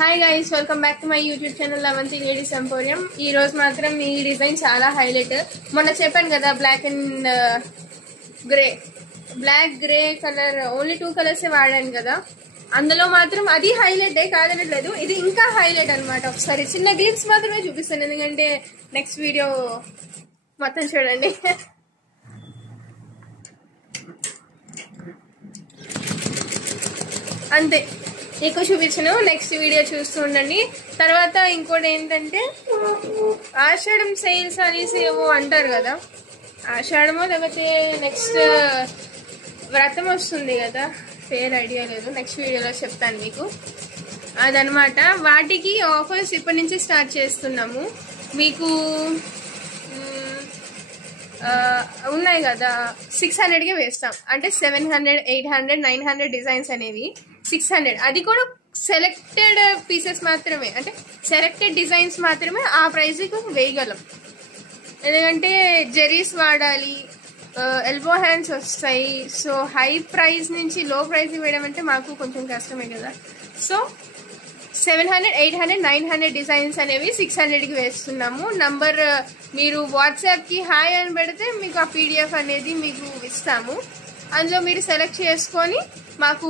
Hi guys, welcome back to my YouTube channel Avanthi Ladies Emporium. ఈ రోజు మాత్రం ఈ డిజైన్ చాలా హైలైట్. మొన్న చెప్పాను కదా black and black grey colour, only 2 colours వాడాను కదా. అందులో మాత్రం అది హైలైట్ కాదనట్లేదు, ఇది ఇంకా హైలైట్ అనమాట. ఒకసారి చిన్న గ్లిప్స్ మాత్రమే చూపిస్తాను, ఎందుకంటే నెక్స్ట్ వీడియో మొత్తం చూడండి. అంతే, ఎక్కువ చూపించను, నెక్స్ట్ వీడియో చూస్తూ ఉండండి. తర్వాత ఇంకోటి ఏంటంటే ఆషాఢం సేల్స్ అనేసి ఏమో అంటారు కదా, ఆషాఢమో లేకపోతే నెక్స్ట్ వ్రతం వస్తుంది కదా, పేరు ఐడియా లేదు, నెక్స్ట్ వీడియోలో చెప్తాను మీకు. అదనమాట, వాటికి ఆఫర్స్ ఇప్పటి నుంచి స్టార్ట్ చేస్తున్నాము. మీకు ఉన్నాయి కదా, 600కి వేస్తాం. అంటే 700, 800, 900 డిజైన్స్ అనేవి 600. అది కూడా సెలెక్టెడ్ పీసెస్ మాత్రమే, అంటే సెలెక్టెడ్ డిజైన్స్ మాత్రమే ఆ ప్రైస్కి వేయగలం. ఎందుకంటే జెరీస్ వాడాలి, ఎల్బో హ్యాండ్స్ వస్తాయి. సో హై ప్రైస్ నుంచి లో ప్రైస్ వేయడం అంటే మాకు కొంచెం కష్టమే కదా. సో 700, 800, 900 డిజైన్స్ అనేవి 600కి వేస్తున్నాము. నంబర్ మీరు వాట్సాప్కి హాయ్ అని పెడితే మీకు ఆ పీడిఎఫ్ అనేది మీకు ఇస్తాము. అందులో మీరు సెలెక్ట్ చేసుకొని మాకు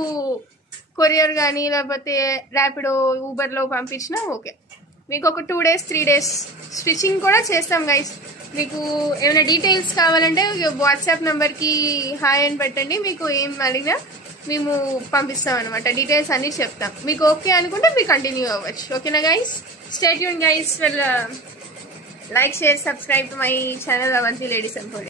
కొరియర్ కానీ లేకపోతే ర్యాపిడో, ఊబర్లో పంపించినా ఓకే. మీకు ఒక 2 days 3 days స్టిచ్చింగ్ కూడా చేస్తాం గైస్. మీకు ఏమైనా డీటెయిల్స్ కావాలంటే వాట్సాప్ నెంబర్కి హాయ్ అని పెట్టండి, మీకు ఏం అడిగినా మేము పంపిస్తాం అనమాట. డీటెయిల్స్ అన్ని చెప్తాం. మీకు ఓకే అనుకుంటే మీరు కంటిన్యూ అవ్వచ్చు. ఓకేనా guys? Stay tuned guys. Like, share, subscribe to my channel Avanthi Ladies emporium.